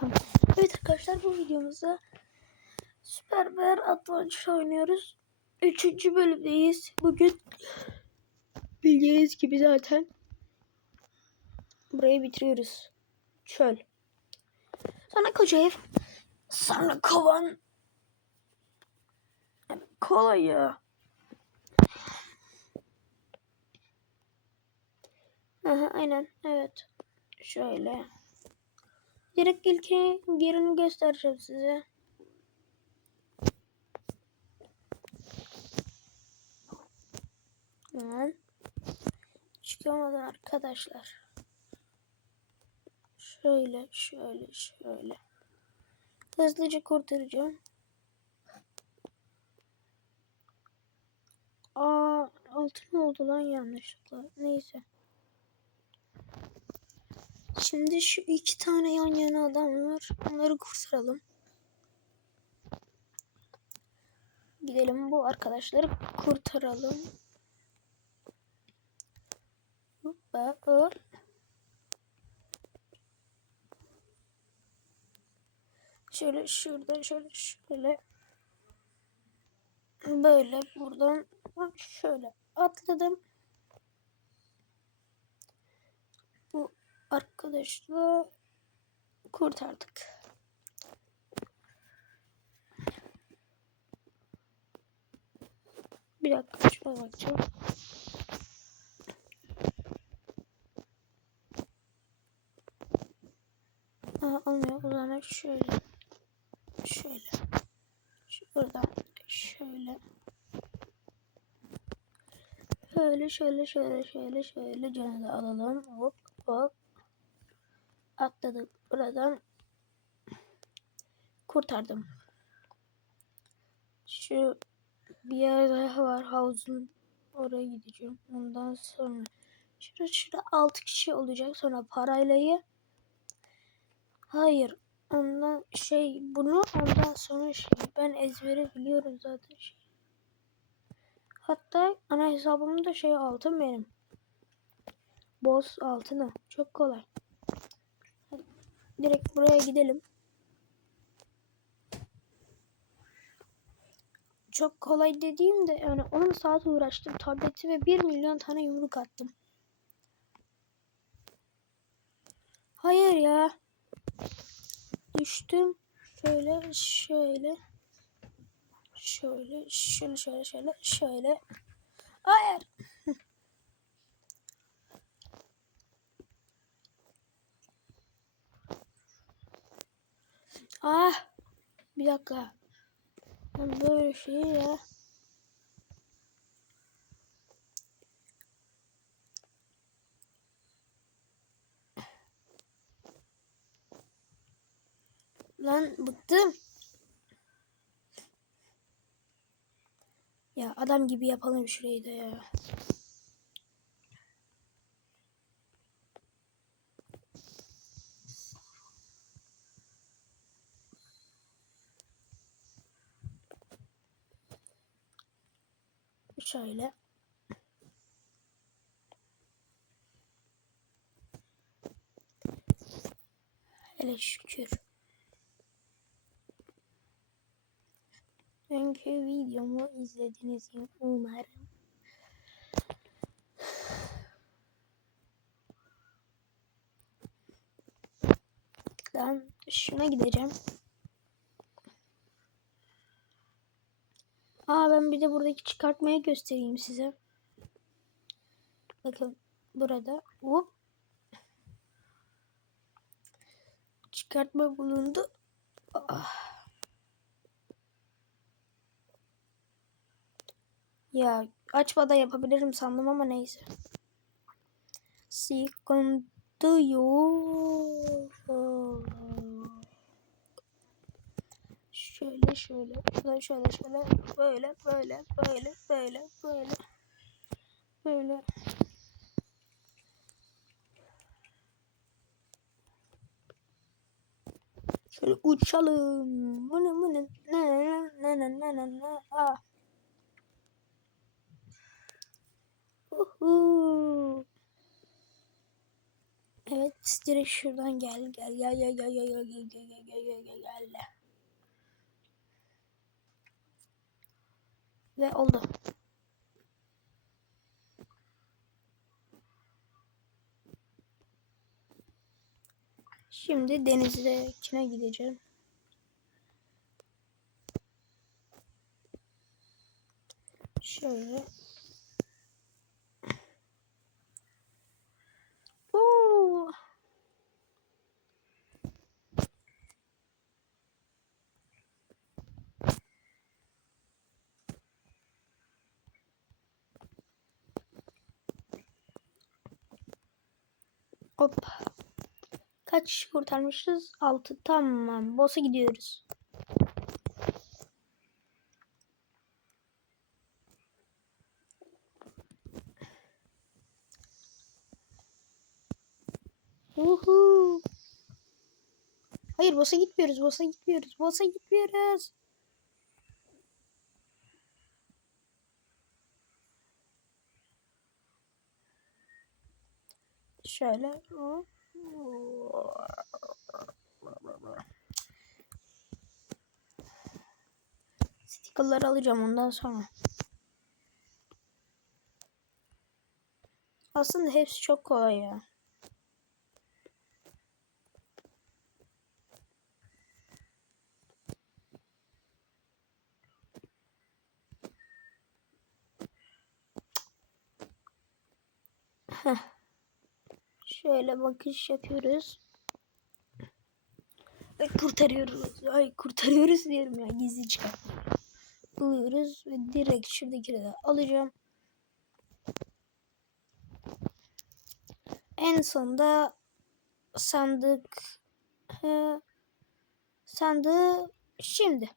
Tamam. Evet arkadaşlar bu videomuzda Super Bear Adventure oynuyoruz. Üçüncü bölümdeyiz. Bugün bildiğiniz gibi zaten burayı bitiriyoruz. Çöl. Sonra koca ev. Sonra kovan. Yani kolay. Aha, aynen evet. Şöyle. Direkt ilke yerini göstereceğim size. Hemen. Çıkamadım arkadaşlar. Şöyle, şöyle, şöyle. Hızlıca kurtaracağım. Aa, altın oldu lan yanlışlıkla. Neyse. Şimdi şu iki tane yan yana adam var. Onları kurtaralım. Gidelim bu arkadaşları kurtaralım. Hoppa hop. Şöyle şurada şöyle şöyle. Böyle buradan şöyle atladım. Bu arkadaşla kurtardık. Bir dakika şuna bakacağım. Aa, olmuyor. O zaman şöyle. Şöyle. Şuradan şöyle. Şöyle şöyle şöyle şöyle şöyle canı alalım. Hop hop. Atladık buradan. Kurtardım. Şu bir yer daha var havuzun oraya gideceğim. Ondan sonra şurada şurada 6 kişi olacak sonra paraylayı Hayır. Ondan şey bunu ondan sonra şey ben ezbere biliyorum zaten şey. Hatta ana hesabımda şey altın benim. Boss altını. Çok kolay. Direkt buraya gidelim. Çok kolay dediğimde yani 10 saat uğraştım tableti ve 1 milyon tane yumruk attım. Hayır ya. Düştüm. Şöyle şöyle. Şöyle şöyle şöyle şöyle şöyle. Hayır. Ah. Bir dakika. Ben böyle şey ya. Lan bıktım. Ya adam gibi yapalım şurayı da ya. Şöyle. Hele şükür. Dünkü videomu izlediniz umarım. Ben şuna gideceğim. Aa ben bir de buradaki çıkartmayı göstereyim size. Bakın burada hop çıkartma bulundu. Ah. Ya açmadan yapabilirim sandım ama neyse. Sıkıntı yok. Şöyle şöyle şöyle şöyle şöyle böyle böyle böyle böyle böyle böyle Şöyle uçalım. Bu ne bu ne ne ne ne ne ne ne ah. Uhu. Evet direkt şuradan gel gel gel gel gel gel gel gel gel gel gel gel gel Ve oldu. Şimdi denizdekine gideceğim. Şöyle. Oo. Hop. Kaç kişi kurtarmışız? 6. Tamam. Boss'a gidiyoruz. Uhu. Hayır boss'a gitmiyoruz. Boss'a gitmiyoruz. Boss'a gitmiyoruz. Şöyle. Sticker'ları alacağım ondan sonra. Aslında hepsi çok kolay ya. Heh. Şöyle bakış yapıyoruz. Ve kurtarıyoruz. Ay kurtarıyoruz diyorum ya gizli çıkartma. Buluyoruz ve direkt şuradakini de alacağım. En sonda sandık he, sandığı şimdi.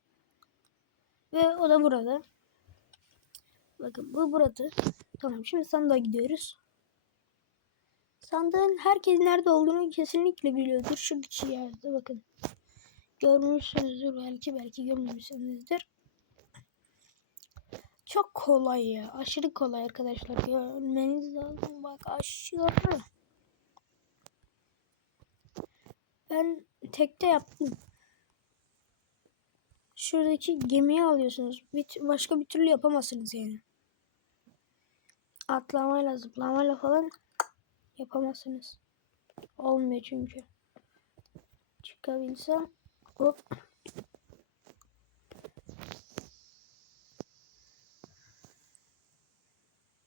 Ve o da burada. Bakın bu burada. Tamam şimdi sandığa gidiyoruz. Sandığın herkes nerede olduğunu kesinlikle biliyordur. Şu küçük yerde bakın. Görmüşsünüzdür belki belki görmemişsinizdir. Çok kolay ya. Aşırı kolay arkadaşlar. Görmeniz lazım. Bak aşırı. Ben tekte yaptım. Şuradaki gemiyi alıyorsunuz. Bir, başka bir türlü yapamazsınız yani. Atlamayla zıplamayla falan yapamazsınız. Olmuyor çünkü. Çıkabilsem hop.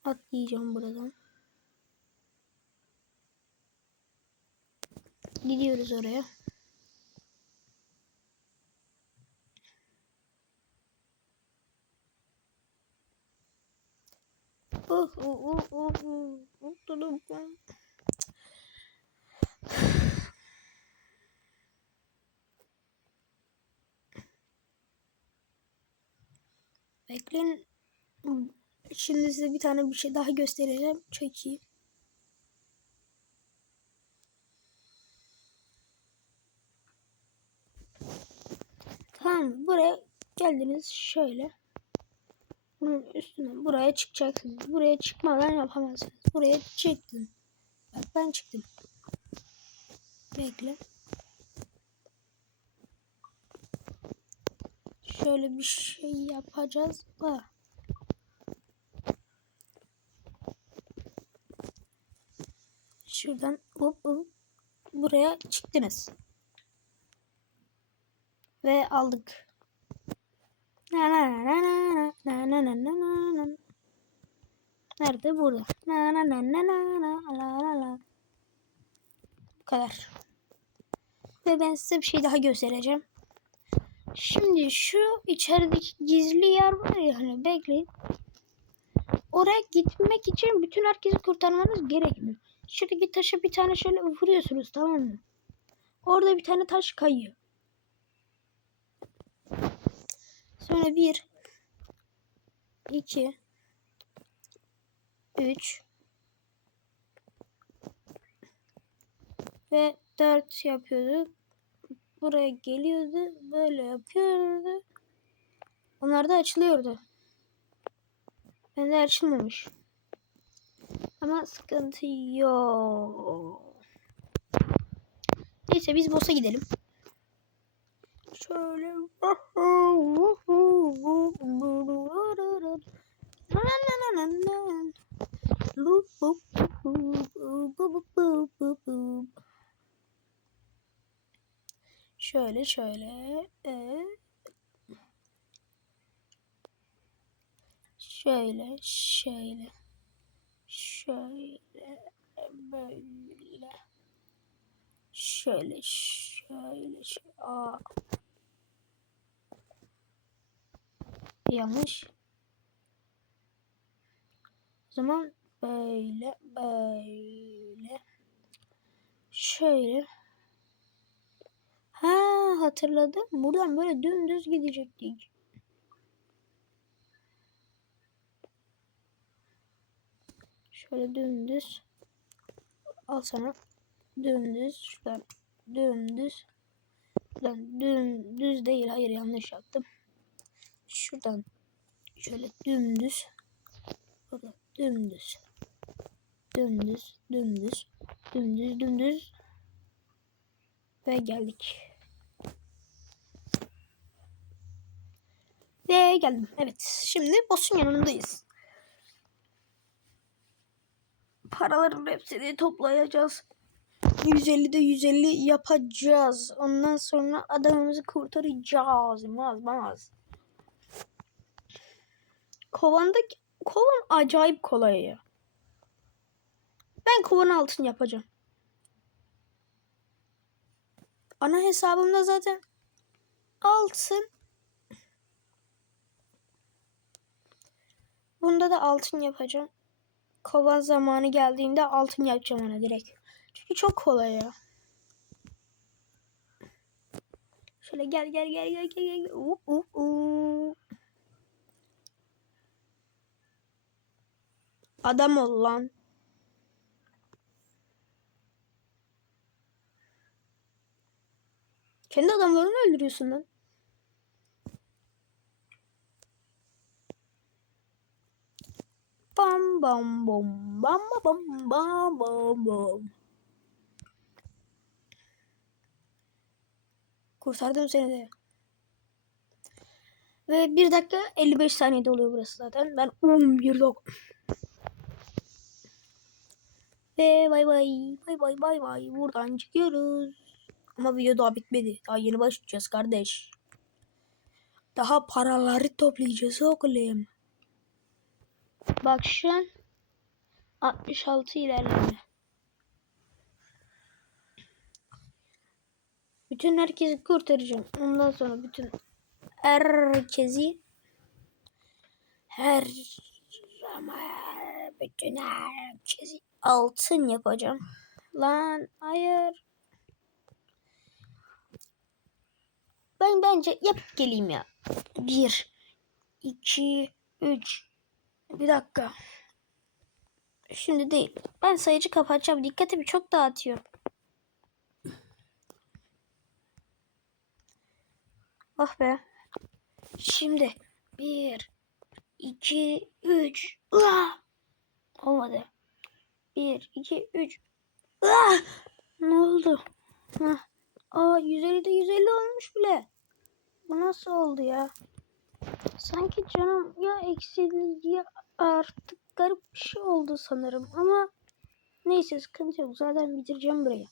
Atlayacağım buradan. Gidiyoruz oraya. Oh, oh, oh, oh, oh. Mutluluk. Bekleyin. Şimdi size bir tane bir şey daha göstereceğim. Çok iyi. Tamam buraya geldiniz şöyle. Bunun üstüne buraya çıkacaksınız. Buraya çıkmadan yapamazsınız. Buraya çıktın. Bak ben çıktım. Bekle. şöyle bir şey yapacağız da. Şuradan hop hop buraya çıktınız. Ve aldık. Nerede? Burada. Bu kadar. Ve ben size bir şey daha göstereceğim. Şimdi şu içerideki gizli yer var ya hani bekleyin. Oraya gitmek için bütün herkesi kurtarmanız gerekmiyor. Şuradaki taşa bir tane şöyle vuruyorsunuz tamam mı? Orada bir tane taş kayıyor. Sonra bir, iki, üç ve dört yapıyorduk. Buraya geliyordu. Böyle yapıyordu. Onlar da açılıyordu. Bende açılmamış. Ama sıkıntı yok. Neyse biz boss'a gidelim. Şöyle. Şöyle şöyle. Ee, şöyle şöyle. Şöyle böyle. Şöyle şöyle şöyle. Aa. Yanlış. O zaman böyle böyle. Şöyle. Ha hatırladım. Buradan böyle dümdüz gidecektik. Şöyle dümdüz. Al sana. Dümdüz. Şuradan dümdüz. Şuradan dümdüz değil. Hayır yanlış yaptım. Şuradan şöyle dümdüz. Burada dümdüz. Dümdüz, dümdüz, dümdüz, dümdüz. Ve geldik. Ve geldim. Evet. Şimdi boss'un yanındayız. Paraların hepsini toplayacağız. 150'de 150 yapacağız. Ondan sonra adamımızı kurtaracağız. Maz maz. Kovandaki kovan acayip kolay ya. Ben kovan altın yapacağım. Ana hesabımda zaten altın. Bunda da altın yapacağım. Kovan zamanı geldiğinde altın yapacağım ona direkt. Çünkü çok kolay ya. Şöyle gel gel gel gel gel gel. Uh, uh, uh. Adam ol lan. Kendi adamlarını öldürüyorsun lan. Bam bam bam bam bam bam bam. Kurtardım seni de. Ve 1 dakika 55 saniyede oluyor burası zaten. Ben 11 dakika. Ve bay bay bay bay bay bay buradan çıkıyoruz. Ama video daha bitmedi. Daha yeni başlayacağız kardeş. Daha paraları toplayacağız oğlum. Bak şu an 66 ilerleme. Bütün herkesi kurtaracağım. Ondan sonra bütün herkesi her ama bütün herkesi altın yapacağım. Lan hayır. Ben bence yap geleyim ya. Bir, iki, üç. Bir dakika. Şimdi değil. Ben sayıcı kapatacağım. Dikkatimi çok dağıtıyor. Oh be. Şimdi bir, iki, üç. Uah! Olmadı. Bir, iki, üç. Uah! Ne oldu? Hah. Aa 150'de 150 olmuş bile. Bu nasıl oldu ya? Sanki canım ya eksildi ya artık garip bir şey oldu sanırım ama neyse sıkıntı yok. Zaten bitireceğim burayı.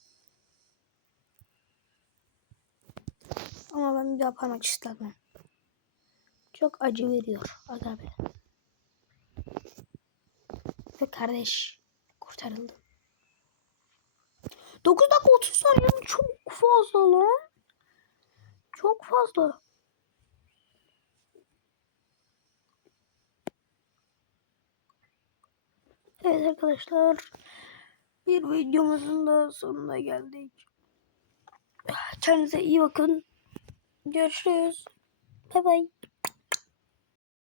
Ama ben bir daha parmak ıslatmam. Çok acı veriyor. Aga. Ve kardeş kurtarıldı. 9 dakika 30 saniye çok fazla lan. Çok fazla. Evet arkadaşlar. Bir videomuzun da sonuna geldik. Kendinize iyi bakın. Görüşürüz. Bay bay.